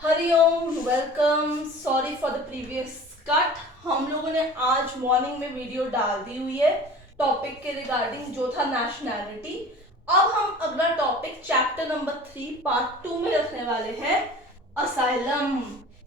Hariom, welcome. Sorry for the previous cut. हम लोगों ने आज मॉर्निंग में वीडियो डाल दी हुई है टॉपिक के रिगार्डिंग, जो था नेशनैलिटी। अब हम अगला टॉपिक चैप्टर नंबर 3 पार्ट 2 में रखने वाले हैं, असाइलम।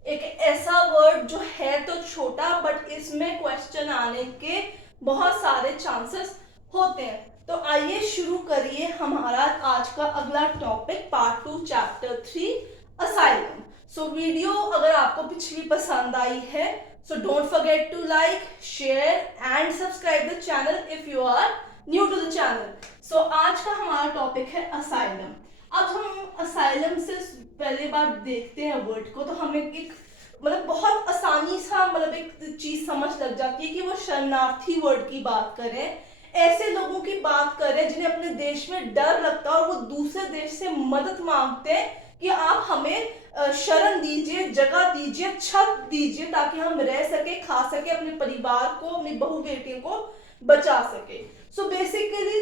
एक ऐसा वर्ड जो है तो छोटा, बट इसमें क्वेश्चन आने के बहुत सारे चांसेस होते हैं। तो आइए शुरू करिए हमारा आज का अगला topic, part 2 chapter 3, asylum. So video अगर आपको पिछली पसंद आई है, so don't forget to like, share and subscribe the channel if you are new to the channel. So आज का हमारा टॉपिक है असाइलम। अब हम असाइलम से पहले बार देखते हैं वर्ड को, तो हमें एक बहुत आसानी सा एक चीज समझ लग जाती है कि वो शरणार्थी वर्ड की बात करें, ऐसे लोगों की बात करें जिन्हें अपने देश में डर लगता है और वो दूसरे देश से मदद मांगते हैं कि आप हमें शरण दीजिए, जगह दीजिए, छत दीजिए, ताकि हम रह सके, खा सके, अपने परिवार को, अपनी बहू बेटियों को बचा सके। सो बेसिकली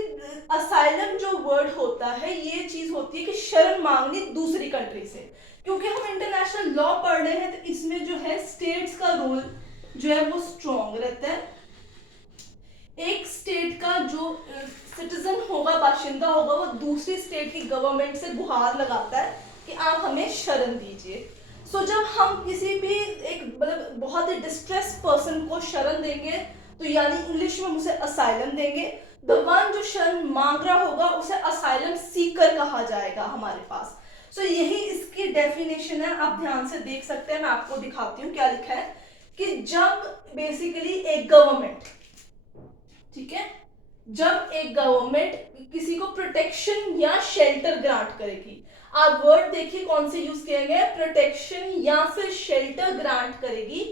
असाइलम जो वर्ड होता है, ये चीज होती है कि शरण मांगनी दूसरी कंट्री से। क्योंकि हम इंटरनेशनल लॉ पढ़ रहे हैं, तो इसमें जो है स्टेट्स का रोल जो है वो स्ट्रॉन्ग रहता है। एक स्टेट का जो सिटीजन होगा, बाशिंदा होगा, वो दूसरी स्टेट की गवर्नमेंट से गुहार लगाता है कि आप हमें शरण दीजिए। सो जब हम किसी भी एक बहुत ही डिस्ट्रेस पर्सन को शरण देंगे, तो यानी इंग्लिश में उसे असाइलम देंगे। द वन जो शरण मांग रहा होगा उसे असाइलम सीकर कहा जाएगा हमारे पास। सो यही इसकी डेफिनेशन है। आप ध्यान से देख सकते हैं, मैं आपको दिखाती हूँ क्या लिखा है कि जब बेसिकली एक गवर्नमेंट, ठीक है, जब एक गवर्नमेंट किसी को प्रोटेक्शन या शेल्टर ग्रांट करेगी, आप वर्ड देखिए कौन से यूज किए गए, प्रोटेक्शन या फिर शेल्टर ग्रांट करेगी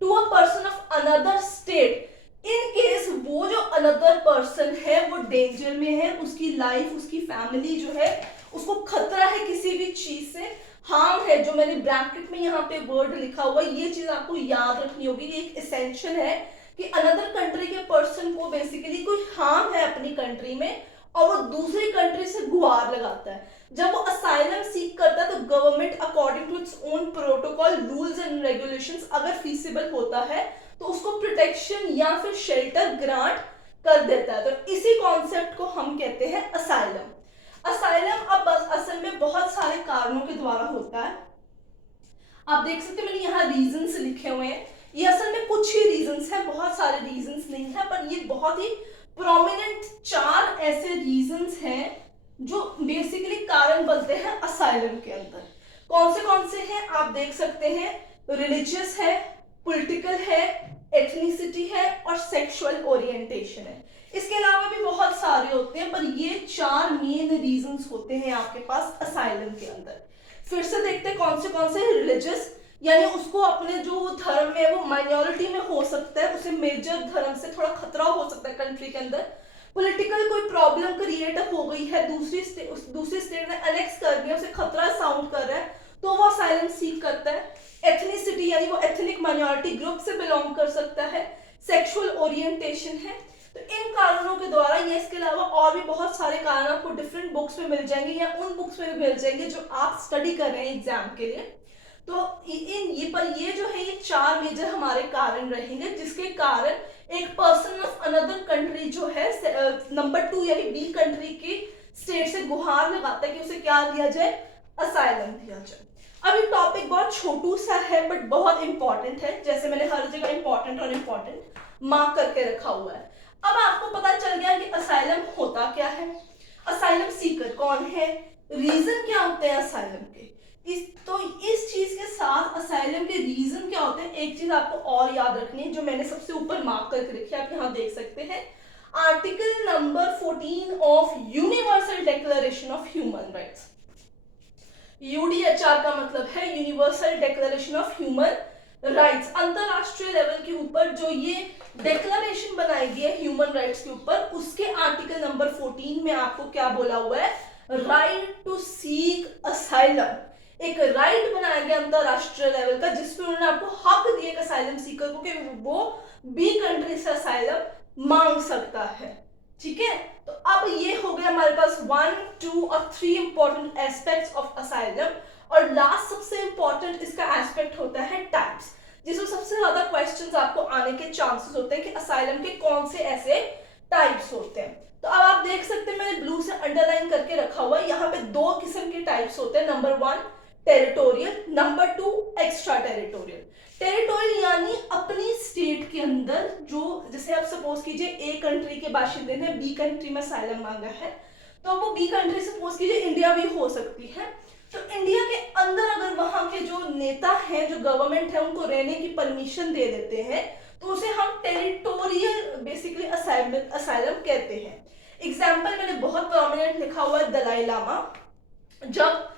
to a person of another state, in case वो जो अनदर पर्सन है वो डेंजर में है, उसकी लाइफ, उसकी फैमिली जो है उसको खतरा है किसी भी चीज से, हार्म है। जो मैंने ब्रैकेट में यहाँ पे वर्ड लिखा हुआ है, ये चीज आपको याद रखनी होगी, ये एक एसेंशियल है कि अनदर कंट्री के पर्सन को बेसिकली कोई हार्म है अपनी कंट्री में और वो दूसरी कंट्री से गुहार लगाता है। जब वो असाइलम सीक करता है, तो government according to its own protocol, rules and regulations अगर फीसिबल होता है तो उसको प्रोटेक्शन या फिर शेल्टर ग्रांट कर देता है। तो इसी कॉन्सेप्ट को हम कहते हैं असाइलम। असाइलम अब असल में बहुत सारे कारणों के द्वारा होता है। आप देख सकते हैं मैंने यहाँ रीजंस लिखे हुए हैं, ये असल में कुछ ही रीजंस हैं, बहुत सारे रीजंस नहीं है, पर ये बहुत ही प्रोमिनेंट 4 ऐसे रीजंस हैं जो बेसिकली कारण बनते हैं असाइलम के अंदर। कौन से हैं आप देख सकते हैं, रिलीजियस है, पॉलिटिकल है, एथनिसिटी है और सेक्सुअल ओरिएंटेशन है। इसके अलावा भी बहुत सारे होते हैं, पर ये 4 मेन रीजंस होते हैं आपके पास असाइलम के अंदर। फिर से देखते हैं कौन से रिलीजियस, यानी उसको अपने जो धर्म में वो माइनॉरिटी में हो सकता है, उसे मेजर धर्म से थोड़ा खतरा हो सकता है कंट्री के अंदर। पॉलिटिकल कोई प्रॉब्लम क्रिएट हो गई है, दूसरी स्टेट ने अनेक्स कर दिया, उसे खतरा साउंड कर रहा है, तो वो असाइलम सीक करता है। एथनिसिटी यानी वो एथनिक माइनॉरिटी ग्रुप से बिलोंग कर सकता है। सेक्सुअल ओरिएंटेशन है। तो इन कारणों के द्वारा, ये इसके अलावा और भी बहुत सारे कारण आपको डिफरेंट बुक्स में मिल जाएंगे या उन बुक्स में भी मिल जाएंगे जो आप स्टडी कर रहे हैं एग्जाम के लिए। तो ये जो है, ये 4 मेजर हमारे कारण रहेंगे जिसके कारण एक पर्सन ऑफ अनदर कंट्री जो है नंबर 2 यानी बी कंट्री की स्टेट से गुहार लगाता है कि उसे क्या दिया जाए, असाइलम दिया जाए। अभी टॉपिक बहुत छोटू सा है बट बहुत इंपॉर्टेंट है, जैसे मैंने हर जगह इंपॉर्टेंट और इम्पॉर्टेंट मार्क करके रखा हुआ है। अब आपको पता चल गया कि असाइलम होता क्या है, असाइलम सीकर कौन है, रीजन क्या होते हैं असाइलम के। तो इस चीज के साथ असाइलम के रीजन क्या होते हैं, एक चीज आपको और याद रखनी है जो मैंने सबसे ऊपर मार्क करके रखी है, आप यहाँ देख सकते हैं, article number 14 of universal declaration of human rights. UDHR का मतलब है universal declaration of human rights. अंतरराष्ट्रीय लेवल के ऊपर जो ये डिक्लेरेशन बनाई गई है ह्यूमन राइट्स के ऊपर, उसके आर्टिकल नंबर 14 में आपको क्या बोला हुआ है, राइट टू सीक असाइलम। एक राइट बनाया गया अंतरराष्ट्रीय लेवल का, जिसपे उन्होंने आपको हक दिए असाइलम सीकर को कि वो बी कंट्री से असाइलम मांग सकता है। ठीक है, तो अब ये हो गया हमारे पास 1, 2 और 3 इंपॉर्टेंट एस्पेक्ट्स ऑफ असाइलम। और लास्ट सबसे इंपॉर्टेंट इसका एस्पेक्ट होता है टाइप्स, जिसमें सबसे ज्यादा क्वेश्चंस आपको आने के चांसेस होते हैं कि असाइलम के कौन से ऐसे टाइप्स होते हैं। तो अब आप देख सकते हैं मैंने ब्लू से अंडरलाइन करके रखा हुआ है, यहाँ पे दो किस्म के टाइप्स होते हैं। Number 1 territorial, number 2 extra territorial. Territorial यानी अपनी स्टेट के अंदर जो, जैसे आप सपोज कीजिए ए कंट्री के बाशिंदे ने बी कंट्री में असाइलम मांगा है, तो वो बी कंट्री सपोज कीजिए इंडिया भी हो सकती है, तो इंडिया के अंदर अगर वहां के जो नेता हैं, जो गवर्नमेंट है, उनको रहने की परमिशन दे देते हैं, तो उसे हम टेरिटोरियल बेसिकली असाइलम कहते हैं। एग्जाम्पल मैंने बहुत प्रोमिनेंट लिखा हुआ है, दलाई लामा। जब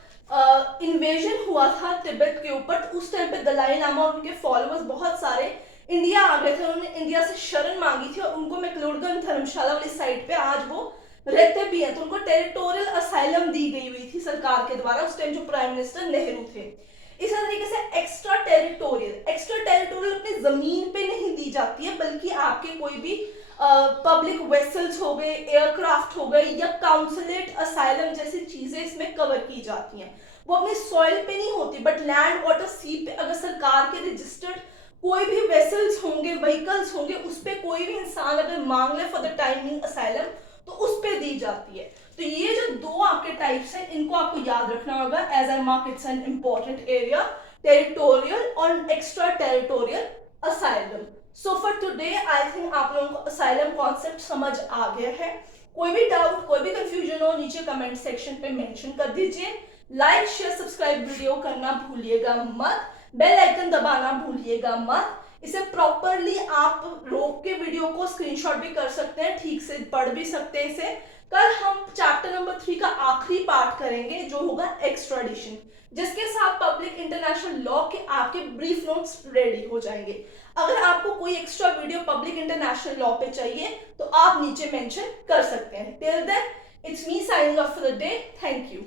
इन्वेजन हुआ था तिब्बत के ऊपर, तो उस टाइम पे दलाई लामा और उनके फॉलोअर्स बहुत सारे इंडिया आ गए थे। उन्होंने इंडिया से शरण मांगी थी और उनको मैक्लोडगंज धर्मशाला वाली साइड पे आज वो रहते भी हैं, तो उनको टेरिटोरियल असाइलम दी गई हुई थी सरकार के द्वारा, उस टाइम जो प्राइम मिनिस्टर नेहरू थे। इसी तरीके से एक्स्ट्रा टेरिटोरियल अपनी जमीन पे नहीं दी जाती है, बल्कि आपके कोई भी पब्लिक वेसल्स हो गए, एयरक्राफ्ट हो गए, या काउंसलेट असाइलम जैसी चीजें इसमें कवर की जाती हैं। वो अपनी सॉइल पे नहीं होती, बट लैंड वाटर सी पे अगर सरकार के रजिस्टर्ड कोई भी वेसल्स होंगे, व्हीकल्स होंगे, उस पे कोई भी इंसान अगर मांग ले फॉर द टाइमिंग असाइलम, तो उस पे दी जाती है। तो ये जो दो आपके टाइप्स हैं, इनको आपको याद रखना होगा, as I mark it's an important area, territorial और extra territorial asylum. So for today I think आप लोगों को असाइलम कॉन्सेप्ट समझ आ गया है। कोई भी डाउट, कोई भी कंफ्यूजन हो, नीचे कमेंट सेक्शन पे मेंशन कर दीजिए। लाइक शेयर सब्सक्राइब वीडियो करना भूलिएगा मत, बेल आइकन दबाना भूलिएगा मत। इसे प्रॉपरली आप रोक के वीडियो को स्क्रीनशॉट भी कर सकते हैं, ठीक से पढ़ भी सकते हैं इसे। कल हम चैप्टर नंबर 3 का आखिरी पार्ट करेंगे, जो होगा एक्स्ट्राडिशन, जिसके साथ पब्लिक इंटरनेशनल लॉ के आपके ब्रीफ नोट्स रेडी हो जाएंगे। अगर आपको कोई extra video public international law पे चाहिए तो आप नीचे मेंशन कर सकते हैं। Till then it's me signing off for the day. Thank you.